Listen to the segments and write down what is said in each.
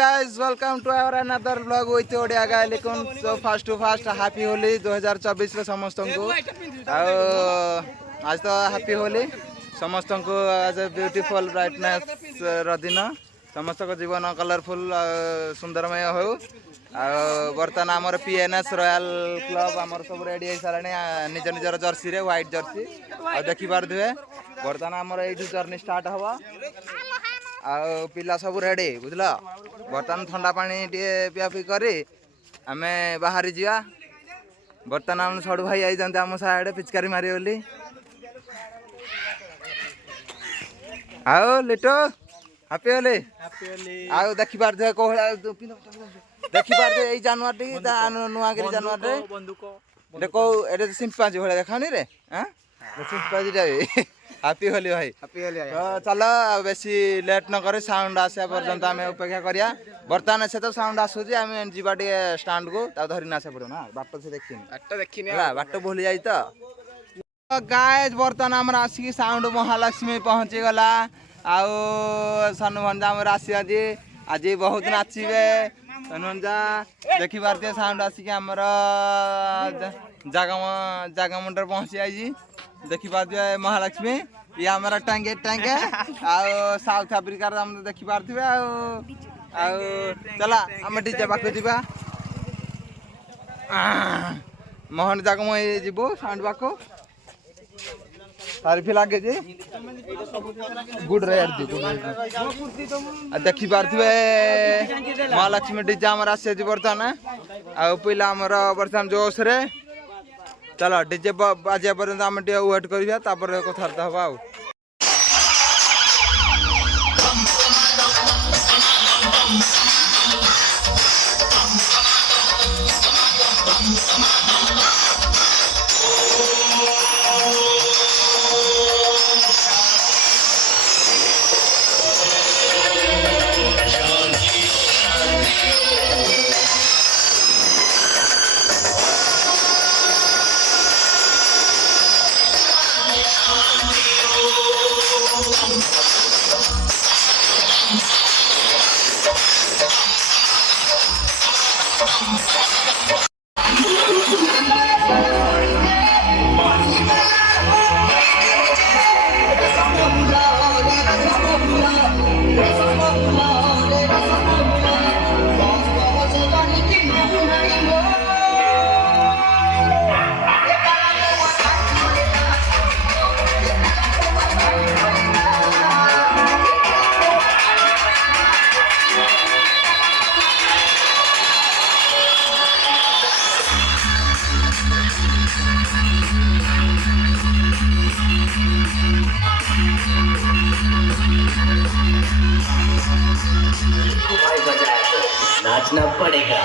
guys, welcome to our another vlog with Odia guy. So first to first happy Holi 2024 रे समस्तंको आज तो happy Holi समस्तंको as a beautiful brightness र दिन समस्तको जीवन colourful सुंदरमय हो बर्तमान आमर पीएनएस रॉयल क्लब आमर सब रेडी है साराने निज निजर जर्सी रे व्हाइट जर्सी आ देखि पारथुवे बर्तमान आमर एठी जर्नी स्टार्ट हवा आ पिला सब रेडी बुझल बर्तमान ठंडा पानी पिया पी करी आमे बाहरी जिया बर्तमान हम छड़ू भाई आई जानते आम साइड पिचकारी मारी बोली आओ लिटो हैप्पी होली आओ देखि पारथुवे कोहला देखि पारथुवे एई जानवर टी नुआगिरी जानवर रे देखो एटे सिंपाजी भले देखानी रे हां सिंपाजी टा हैप्पी होली भाई तो चलो बेसी लेट न करे साउंड आसे पर्यंत आमे अपेक्षा करिया बर्तमान से तो साउंड आसुजी आमे जीवा टे स्टैंड को ता धरि नासे पड़ो ना बाट से देखिनी ला बाट भूली जाई तो गाइस बर्तमान हमरा आसी साउंड महालक्ष्मी पहुंची गला आउ सानु भंजा हमर आसी आज बहुत नाचिबे सानु भंजा देखि पारते साउंड आसी के हमर जागा मंडर पहुंची आई देखि पारते महालक्ष्मी ये हमारा टांगे आउ साउथ अफ्रीका हम देखि पारथिबे आउ चला हम डीजे बाको जीवा मोहन जाको म जीवो साउंड बाको तारीफ लागे जी गुड रे यार देखि पारथिबे महालक्ष्मी डीजे हमरा से जी बर्तमान आउ पहिला हमरा बर्तमान जोश रे चलो डीजे बाजे पर्यंत आम वेट करिया तापर कथार्ता हवा आउ नाचना पड़ेगा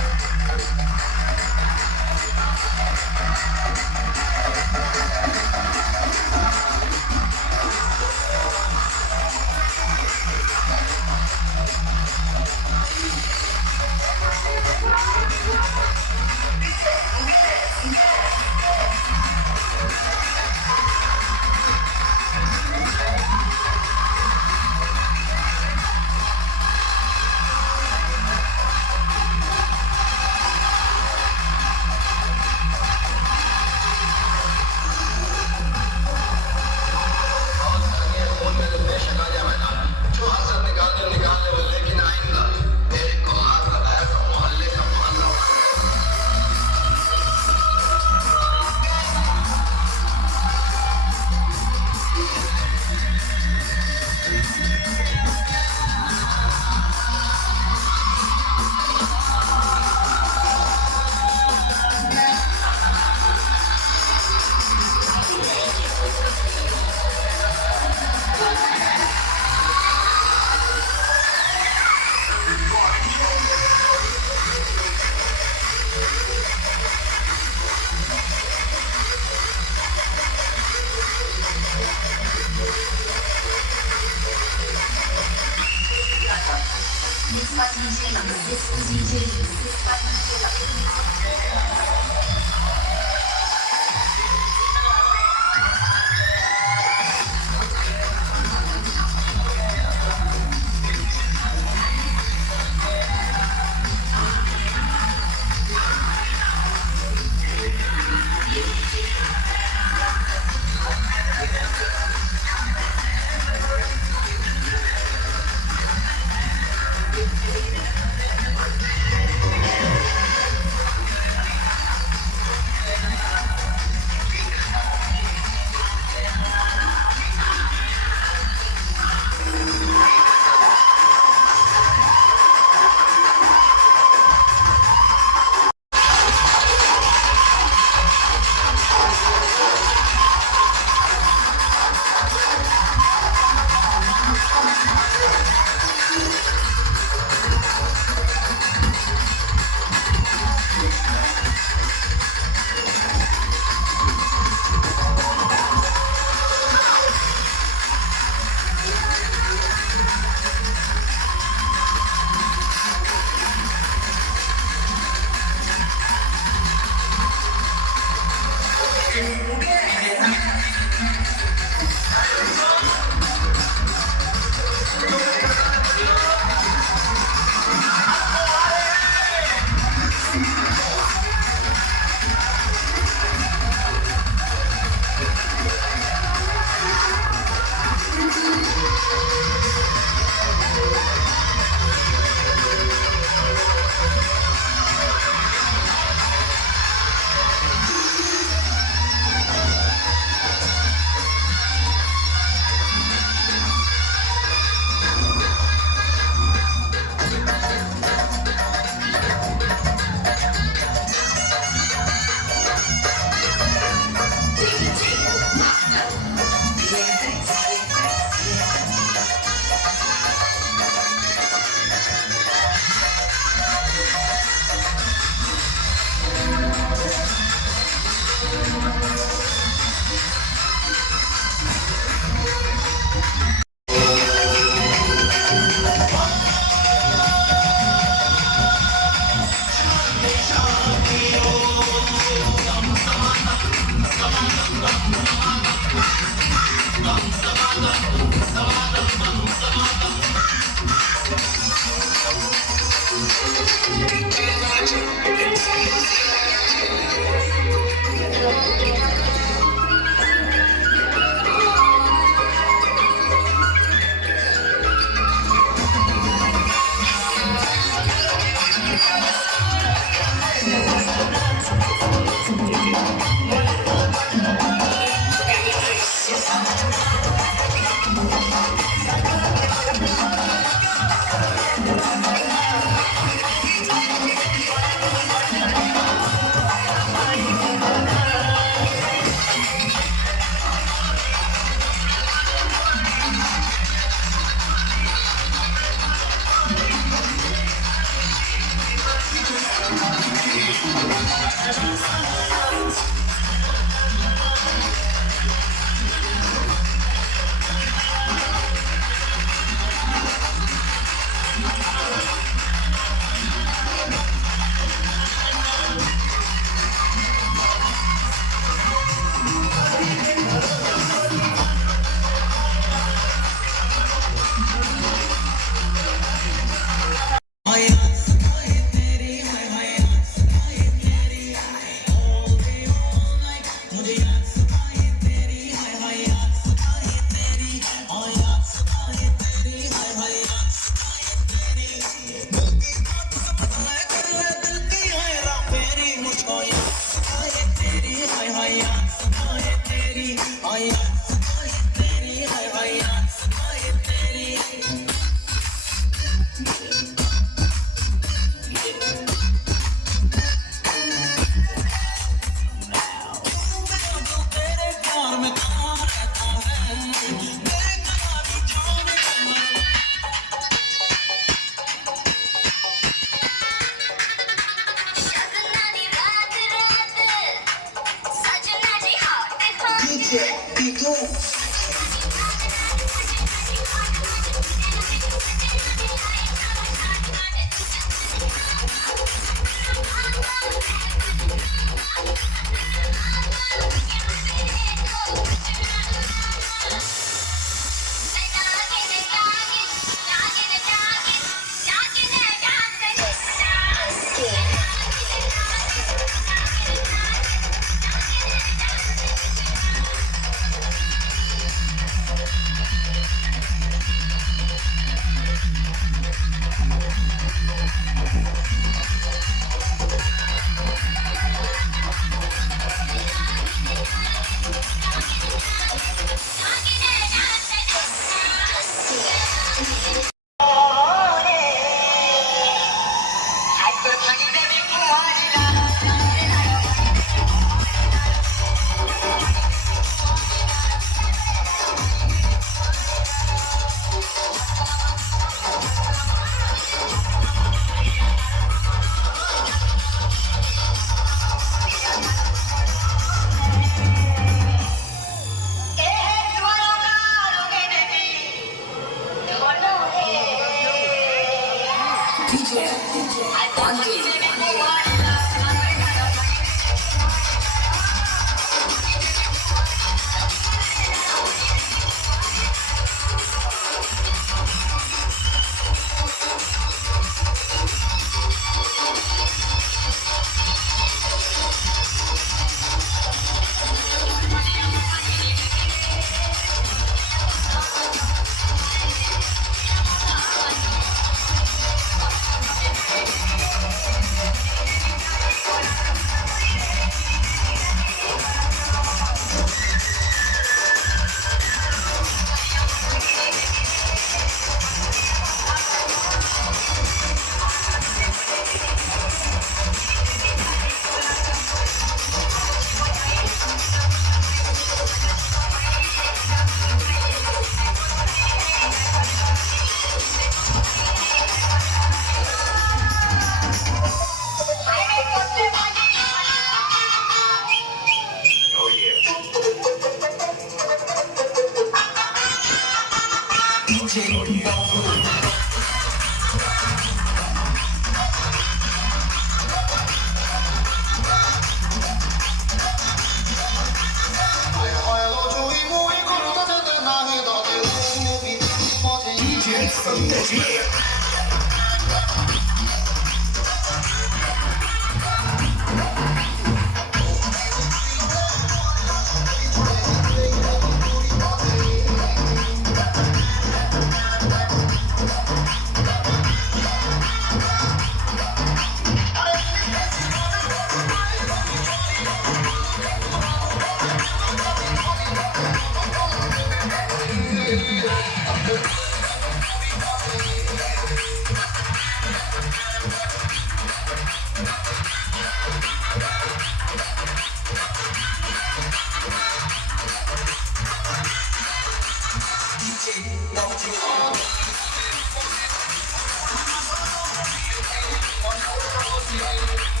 Thank you.